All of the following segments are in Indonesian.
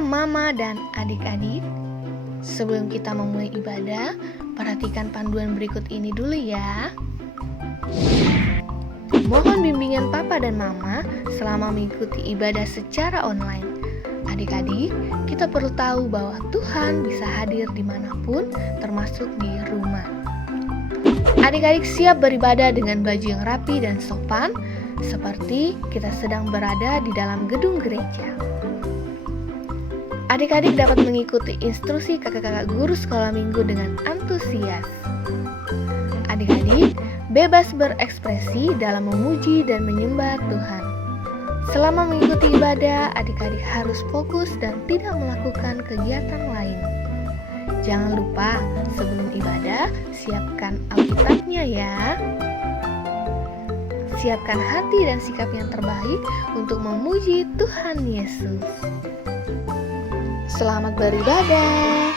Papa, Mama, dan adik-adik, sebelum kita memulai ibadah, perhatikan panduan berikut ini dulu ya. Mohon bimbingan Papa dan Mama selama mengikuti ibadah secara online. Adik-adik, kita perlu tahu bahwa Tuhan bisa hadir dimanapun, termasuk di rumah. Adik-adik siap beribadah dengan baju yang rapi dan sopan, seperti kita sedang berada di dalam gedung gereja. Adik-adik dapat mengikuti instruksi kakak-kakak guru sekolah minggu dengan antusias. Adik-adik bebas berekspresi dalam memuji dan menyembah Tuhan. Selama mengikuti ibadah, adik-adik harus fokus dan tidak melakukan kegiatan lain. Jangan lupa, sebelum ibadah, siapkan Alkitabnya ya. Siapkan hati dan sikap yang terbaik untuk memuji Tuhan Yesus. Selamat beribadah.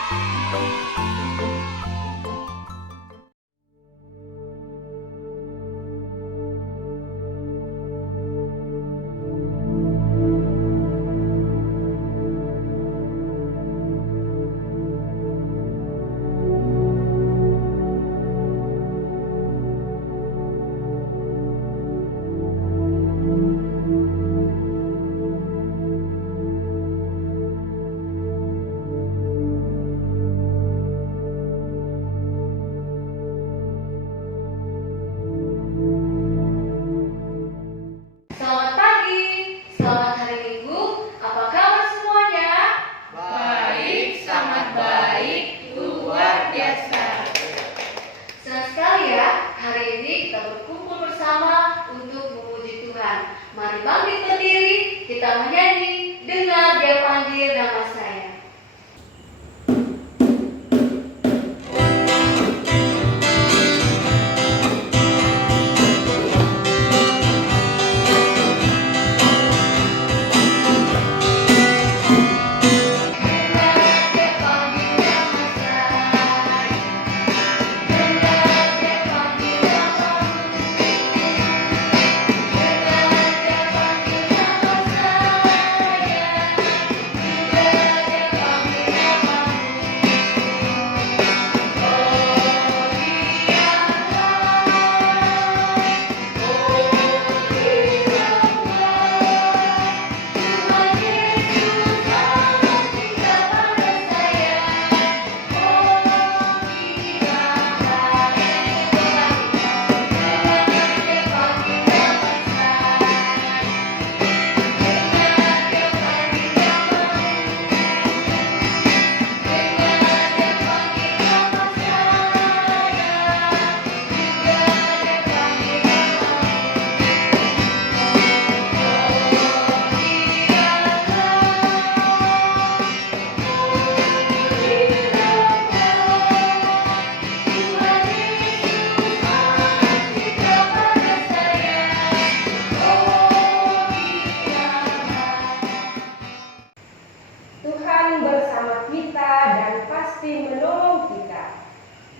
Mari bangkit berdiri, kita menyanyi, dengar dia panggil nama saya. Tuhan bersama kita dan pasti menolong kita.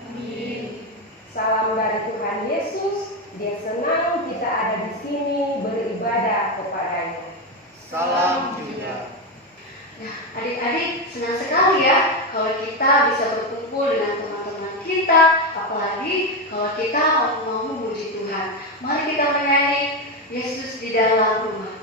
Amin. Salam dari Tuhan Yesus. Dia senang kita ada di sini beribadah kepadanya. Salam juga. Nah, adik-adik senang sekali ya kalau kita bisa berkumpul dengan teman-teman kita, apalagi kalau kita mau memuji Tuhan. Mari kita menyanyi Yesus di dalam rumahku.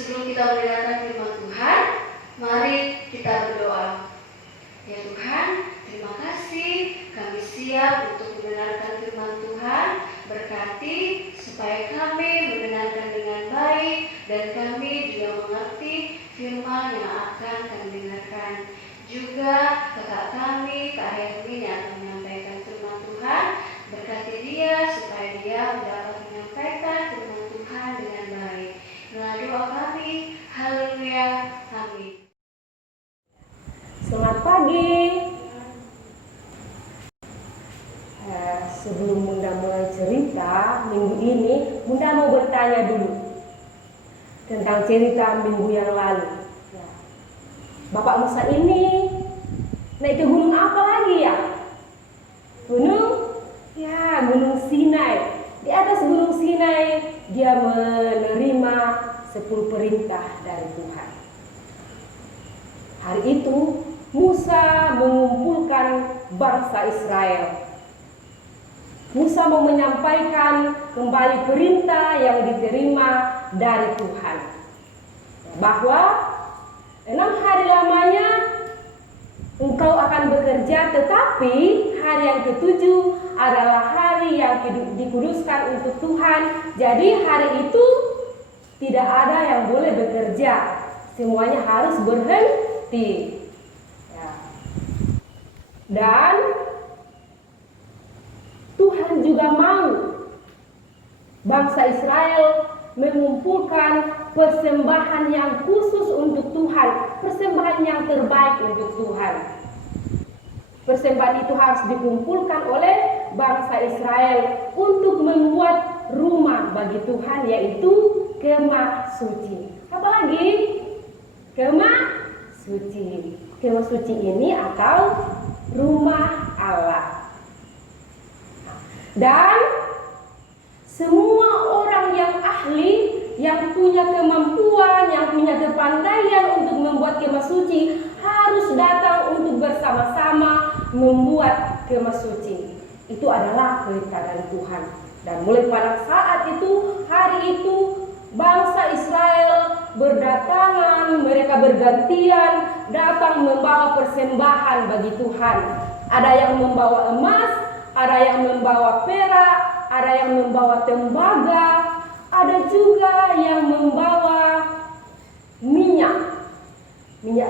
Sebelum kita mendengarkan firman Tuhan, mari kita berdoa. Ya Tuhan, terima kasih kami siap untuk mendengarkan firman Tuhan. Berkati supaya kami mendengarkan dengan baik dan kami juga mengerti firman yang akan kami dengarkan. Juga kakak kami, Kak Hermin yang akan menyampaikan firman Tuhan, berkati dia supaya dia dapat menyampaikan firman Tuhan dengan baik. Inilah doa kami. Haleluya. Amin. Selamat pagi. Sebelum Bunda mulai cerita minggu ini, Bunda mau bertanya dulu tentang cerita minggu yang lalu. Bapak Musa ini naik ke gunung apa lagi ya? Gunung Sinai. Di atas gunung Sinai dia menerima 10 perintah dari Tuhan. Hari itu Musa mengumpulkan bangsa Israel. Musa mau menyampaikan kembali perintah yang diterima dari Tuhan, bahwa 6 hari lamanya engkau akan bekerja, tetapi hari yang ke-7 adalah hari yang dikuduskan untuk Tuhan. Jadi hari itu tidak ada yang boleh bekerja, semuanya harus berhenti. Dan Tuhan juga mau bangsa Israel mengumpulkan persembahan yang khusus untuk Tuhan, persembahan yang terbaik untuk Tuhan. Persembahan itu harus dikumpulkan oleh bangsa Israel untuk membuat rumah bagi Tuhan, yaitu kemah suci. Apalagi kemah suci. Kemah suci ini atau rumah Allah. Dan semua orang yang ahli, yang punya kemampuan, yang punya kepandaian untuk membuat kemah suci harus datang untuk bersama-sama membuat kemah suci. Itu adalah perintah dari Tuhan. Dan mulai pada saat itu, hari itu, bangsa Israel berdatangan, mereka bergantian datang membawa persembahan bagi Tuhan. Ada yang membawa emas, ada yang membawa perak, ada yang membawa tembaga, ada juga yang membawa minyak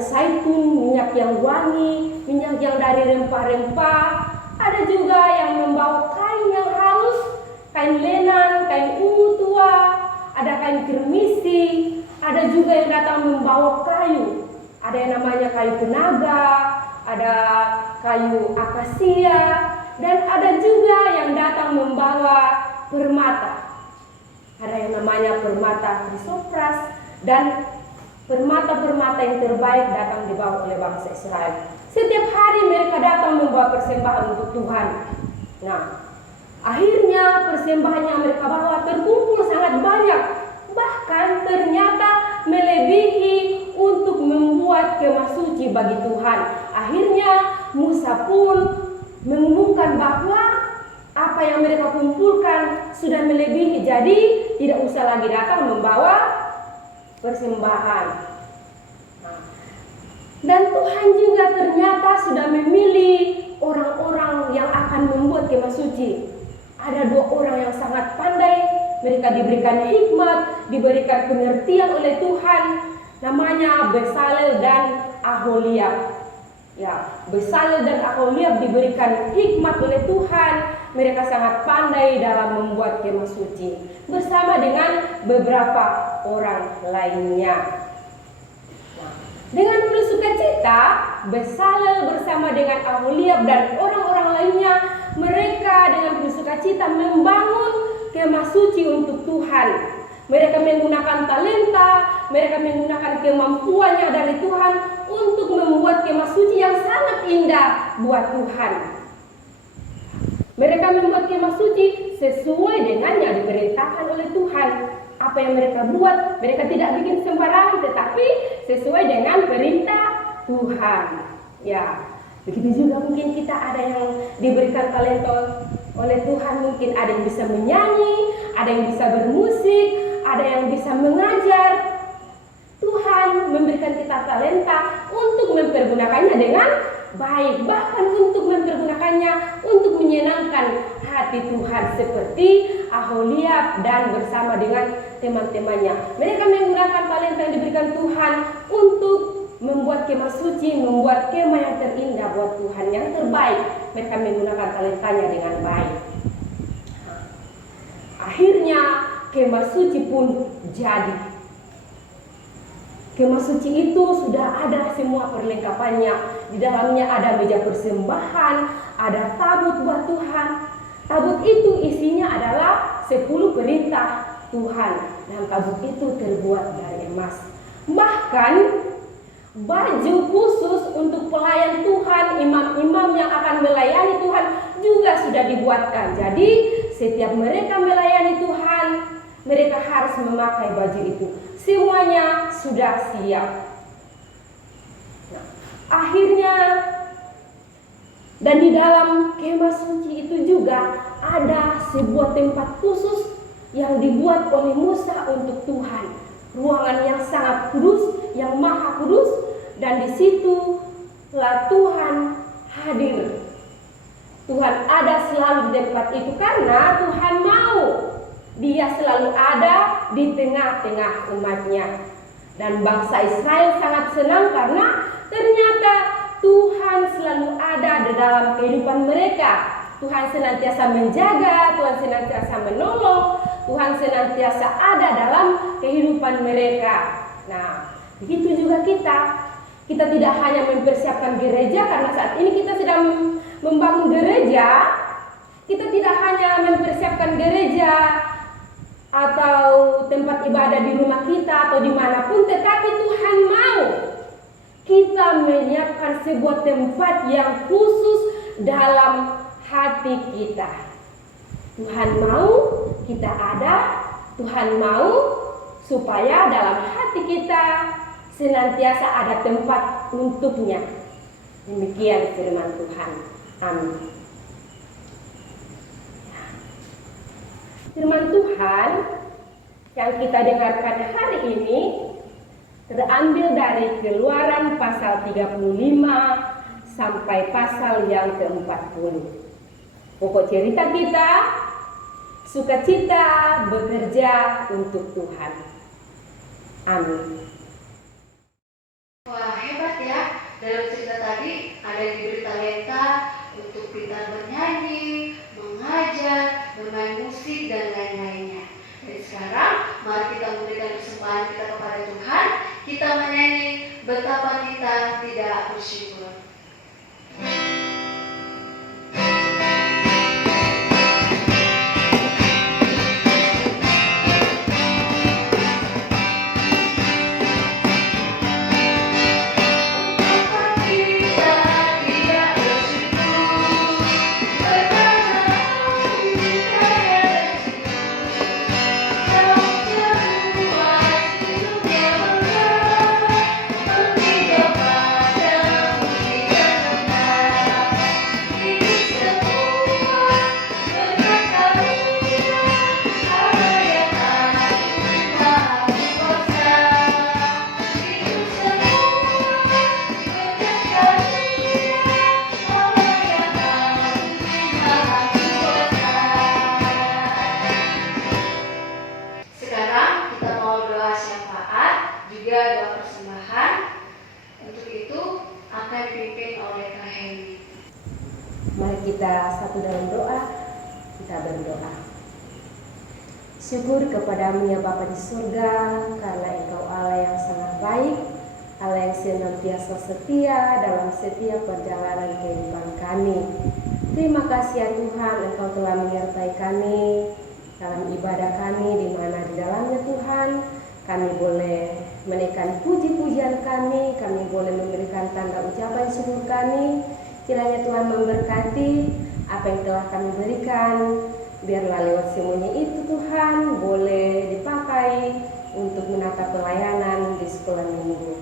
zaitun, minyak yang wangi, minyak yang dari rempah-rempah. Ada juga yang membawa kain yang halus, kain lenan, kain ungu tua, ada kain kermisi, ada juga yang datang membawa kayu. Ada yang namanya kayu penaga, ada kayu akasia, dan ada juga yang datang membawa permata. Ada yang namanya permata krisopras, dan permata-permata yang terbaik datang dibawa oleh bangsa Israel. Setiap hari mereka datang membawa persembahan untuk Tuhan. Nah, akhirnya persembahan yang mereka bawa terkumpul sangat banyak. Bahkan ternyata melebihi untuk membuat kemah suci bagi Tuhan. Akhirnya Musa pun mengumumkan bahwa apa yang mereka kumpulkan sudah melebihi, jadi tidak usah lagi datang membawa persembahan. Dan Tuhan juga ternyata sudah memilih orang-orang yang akan membuat kemah suci. Ada 2 orang yang sangat pandai, mereka diberikan hikmat, diberikan pengertian oleh Tuhan, namanya Bezalel dan Aholiab. Bezalel dan Aholiab diberikan hikmat oleh Tuhan. Mereka sangat pandai dalam membuat kemah suci bersama dengan beberapa orang lainnya. Dengan penuh sukacita, Bezalel bersama dengan Aholiab dan orang-orang lainnya, mereka dengan penuh sukacita membangun kemah suci untuk Tuhan. Mereka menggunakan talenta, mereka menggunakan kemampuannya dari Tuhan untuk membuat kemah suci yang sangat indah buat Tuhan. Mereka membuat kemah suci sesuai dengan yang diperintahkan oleh Tuhan. Apa yang mereka buat, mereka tidak bikin sembarangan, tetapi sesuai dengan perintah Tuhan. Begitu juga mungkin kita ada yang diberikan talenta oleh Tuhan. Mungkin ada yang bisa menyanyi, ada yang bisa bermusik, ada yang bisa mengajar. Tuhan memberikan kita talenta untuk mempergunakannya dengan baik, bahkan untuk mempergunakannya untuk menyenangkan hati Tuhan seperti Aholiab dan bersama dengan teman-temannya. Mereka menggunakan talenta yang diberikan Tuhan untuk membuat kemah suci, membuat kemah yang terindah buat Tuhan, yang terbaik. Mereka menggunakan talentanya dengan baik. Akhirnya kemah suci pun jadi. Kemah suci itu sudah ada semua perlengkapannya. Di dalamnya ada meja persembahan, ada tabut buat Tuhan. Tabut itu isinya adalah 10 perintah Tuhan, dan tabut itu terbuat dari emas. Bahkan baju khusus untuk pelayan Tuhan, imam-imam yang akan melayani Tuhan juga sudah dibuatkan. Jadi setiap mereka melayani Tuhan, mereka harus memakai baju itu. Semuanya sudah siap. Nah, akhirnya dan di dalam kemah suci itu juga ada sebuah tempat khusus yang dibuat oleh Musa untuk Tuhan. Ruangan yang sangat kudus, yang maha kudus, dan di situ lah Tuhan hadir. Tuhan ada selalu di tempat itu karena Tuhan mau Dia selalu ada di tengah-tengah umatnya. Dan bangsa Israel sangat senang karena ternyata Tuhan selalu ada di dalam kehidupan mereka. Tuhan senantiasa menjaga, Tuhan senantiasa menolong, Tuhan senantiasa ada dalam kehidupan mereka. Nah, begitu juga kita. Kita tidak hanya mempersiapkan gereja karena saat ini kita sedang membangun gereja. Kita tidak hanya mempersiapkan gereja atau tempat ibadah di rumah kita atau dimanapun, tetapi Tuhan mau kita menyiapkan sebuah tempat yang khusus dalam hati kita. Tuhan mau kita ada, Tuhan mau supaya dalam hati kita senantiasa ada tempat untuknya. Demikian firman Tuhan. Amin. Firman Tuhan yang kita dengarkan hari ini terambil dari Keluaran pasal 35 sampai pasal yang ke-40. Pokok cerita kita, sukacita bekerja untuk Tuhan. Amin. Wah, hebat ya. Dalam cerita tadi ada yang diberi talenta untuk pintar bernyanyi, mengajar, bermain musik, dan lain-lainnya. Dan sekarang mari kita memberikan persembahan kita kepada Tuhan. Kita menyanyi betapa kita tidak bersyukur. Mari kita satu dalam doa, kita berdoa. Syukur kepadamu ya Bapa di surga, karena Engkau Allah yang sangat baik, Allah yang senantiasa setia dalam setiap perjalanan kehidupan kami. Terima kasih ya Tuhan, Engkau telah menyertai kami dalam ibadah kami, di mana di dalamnya Tuhan kami boleh menaikkan puji-pujian kami boleh memberikan tanda ucapan syukur kami. Kiranya Tuhan memberkati apa yang telah kami berikan. Biarlah lewat semuanya itu Tuhan boleh dipakai untuk menata pelayanan di sekolah minggu.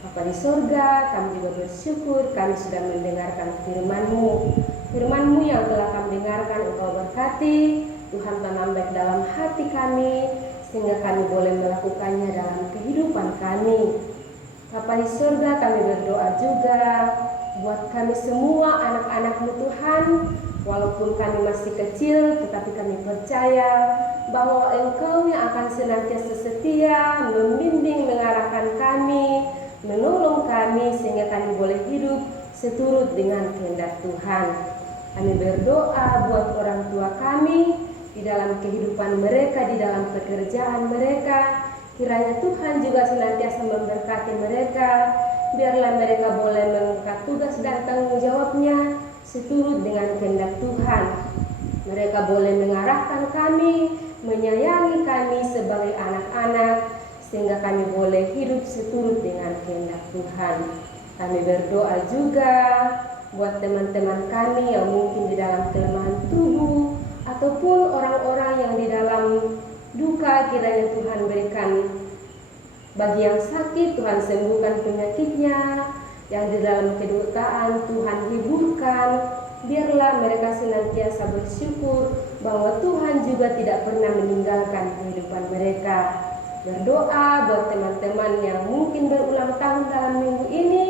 Bapa di surga, kami juga bersyukur kami sudah mendengarkan firman-Mu. Firman-Mu yang telah kami dengarkan Engkau berkati. Tuhan tanam baik dalam hati kami sehingga kami boleh melakukannya dalam kehidupan kami. Bapa di surga, kami berdoa juga buat kami semua anak-anak-Mu Tuhan. Walaupun kami masih kecil, tetapi kami percaya bahwa Engkau yang akan senantiasa setia, membimbing, mengarahkan kami, menolong kami sehingga kami boleh hidup seturut dengan kehendak Tuhan. Kami berdoa buat orang tua kami di dalam kehidupan mereka, di dalam pekerjaan mereka. Kiranya Tuhan juga senantiasa memberkati mereka. Biarlah mereka boleh mengangkat tugas dan tanggung jawabnya seturut dengan kehendak Tuhan. Mereka boleh mengarahkan kami, menyayangi kami sebagai anak-anak, sehingga kami boleh hidup seturut dengan kehendak Tuhan. Kami berdoa juga buat teman-teman kami yang mungkin di dalam kelemahan tubuh, ataupun orang-orang yang di dalam duka. Kiranya Tuhan berikan bagi yang sakit, Tuhan sembuhkan penyakitnya. Yang di dalam kedukaan, Tuhan hiburkan. Biarlah mereka senantiasa bersyukur bahwa Tuhan juga tidak pernah meninggalkan kehidupan mereka. Berdoa buat teman-teman yang mungkin berulang tahun dalam minggu ini.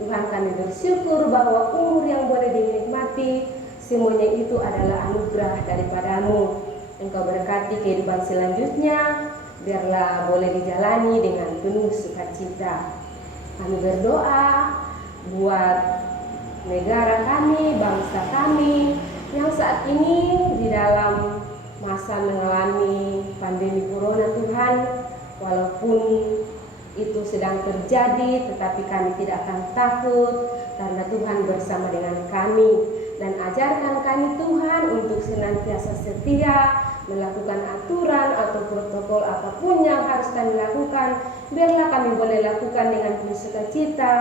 Tuhan, kami bersyukur bahwa umur yang boleh dinikmati, semuanya itu adalah anugerah daripada-Mu. Engkau berkati kehidupan selanjutnya, biarlah boleh dijalani dengan penuh sukacita. Kami berdoa buat negara kami, bangsa kami yang saat ini di dalam masa mengalami pandemi corona. Tuhan, walaupun itu sedang terjadi, tetapi kami tidak akan takut karena Tuhan bersama dengan kami. Dan ajarkan kami Tuhan untuk senantiasa setia melakukan aturan atau protokol apapun yang harus kami lakukan. Biarlah kami boleh lakukan dengan penuh sukacita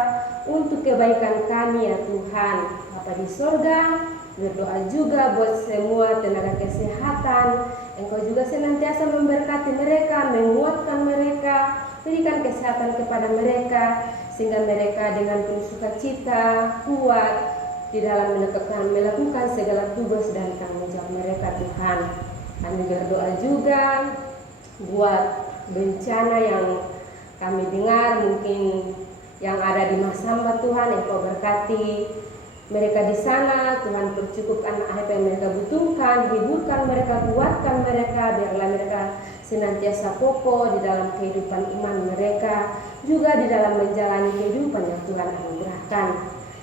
untuk kebaikan kami ya Tuhan. Bapa di sorga, berdoa juga buat semua tenaga kesehatan. Engkau juga senantiasa memberkati mereka, menguatkan mereka, berikan kesehatan kepada mereka, sehingga mereka dengan penuh sukacita, kuat di dalam melakukan segala tugas dan tanggung jawab mereka Tuhan. Kami berdoa juga buat bencana yang kami dengar mungkin yang ada di Masamba. Tuhan, Engkau berkati mereka di sana. Tuhan, percukupkan apa yang mereka butuhkan, hiburkan mereka, kuatkan mereka, biarlah mereka senantiasa kokoh di dalam kehidupan iman mereka, juga di dalam menjalani kehidupan yang Tuhan anugerahkan.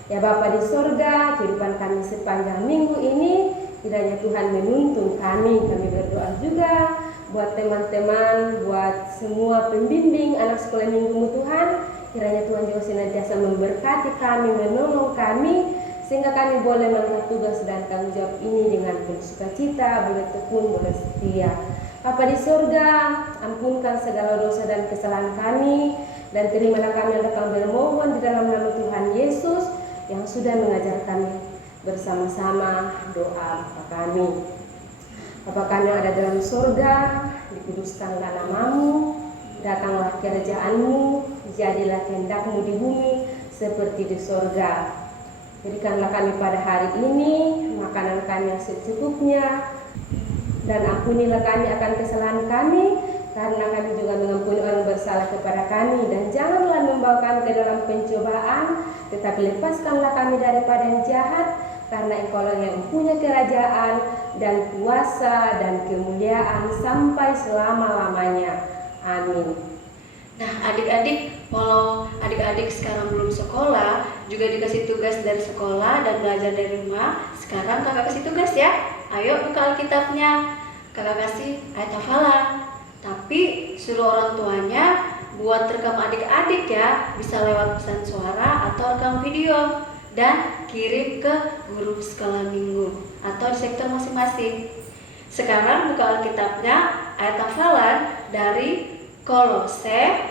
Ya Bapa di sorga, kehidupan kami sepanjang minggu ini, kiranya Tuhan menuntun kami. Kami berdoa juga buat teman-teman, buat semua pembimbing anak sekolah minggu Tuhan. Kiranya Tuhan juga senantiasa memberkati kami, menolong kami, sehingga kami boleh melakukan tugas dan tanggung jawab ini dengan penuh sukacita, boleh tekun, boleh setia. Bapa di surga, ampunkan segala dosa dan kesalahan kami, dan terimalah kami yang datang bermohon di dalam nama Tuhan Yesus yang sudah mengajar kami bersama-sama doa Bapa kami. Bapa kami yang ada dalam surga, dikuduskanlah nama-Mu, datanglah kerajaan-Mu, jadilah kehendak-Mu di bumi seperti di surga. Berikanlah kami pada hari ini makanan kami yang secukupnya, dan ampunilah kami akan kesalahan kami, karena kami juga mengampuni orang bersalah kepada kami. Dan janganlah membawa kami ke dalam pencobaan, tetapi lepaskanlah kami daripada yang jahat, karena Engkau yang mempunyai kerajaan dan kuasa dan kemuliaan sampai selama-lamanya. Amin. Nah adik-adik, walau adik-adik sekarang belum sekolah, juga dikasih tugas dari sekolah dan belajar dari rumah, sekarang kakak kasih tugas ya. Ayo buka Alkitabnya, kakak kasih ayat hafalan. Tapi suruh orang tuanya buat rekam adik-adik ya, bisa lewat pesan suara atau rekam video, dan kirim ke guru sekolah minggu atau di sektor masing-masing. Sekarang buka Alkitabnya, ayat hafalan dari Kolose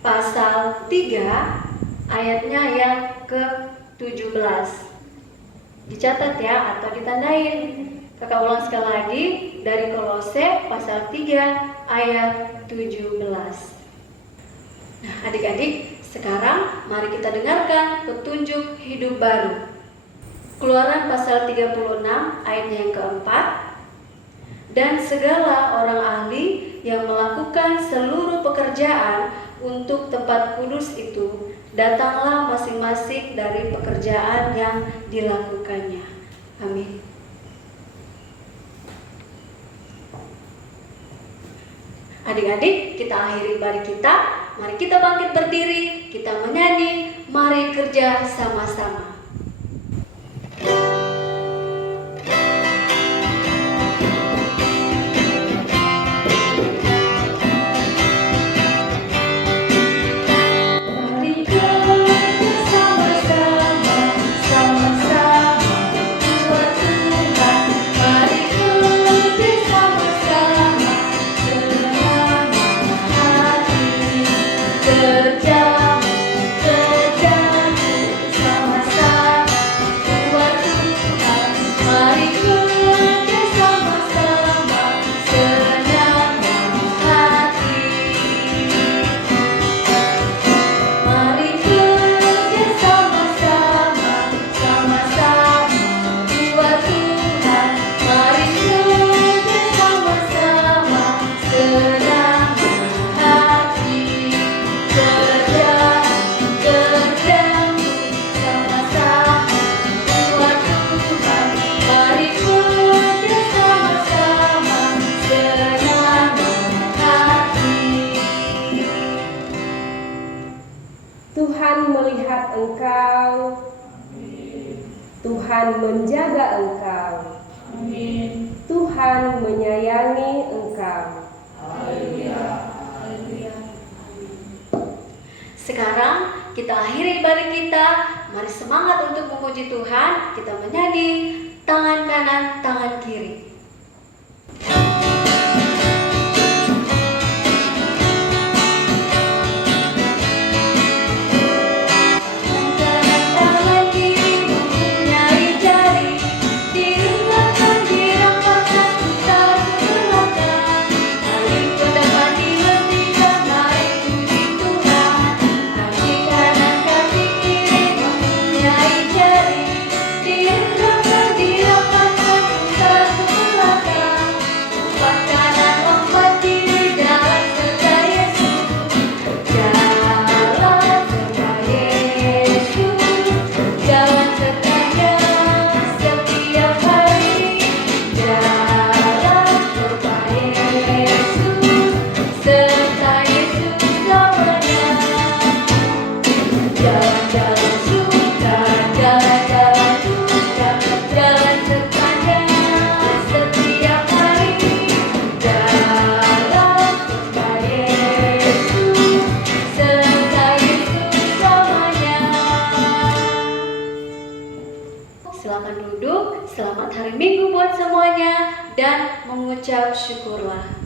pasal 3 ayatnya yang ke-17. Dicatat ya atau ditandain. Kakak ulang sekali lagi dari Kolose pasal 3 ayat 17. Nah adik-adik, sekarang mari kita dengarkan petunjuk hidup baru. Keluaran pasal 36 ayatnya yang keempat. Dan segala orang ahli yang melakukan seluruh pekerjaan untuk tempat kudus itu, datanglah masing-masing dari pekerjaan yang dilakukannya. Amin. Adik-adik, kita akhiri ibadah kita. Mari kita bangkit berdiri, kita menyanyi, mari kerja sama-sama. Tuhan melihat engkau, Tuhan menjaga engkau, Tuhan menyayangi engkau. Sekarang kita akhiri ibadah kita. Mari semangat untuk memuji Tuhan. Kita menyanyi tangan kanan, tangan kiri. Silakan duduk, selamat hari Minggu buat semuanya dan mengucap syukurlah.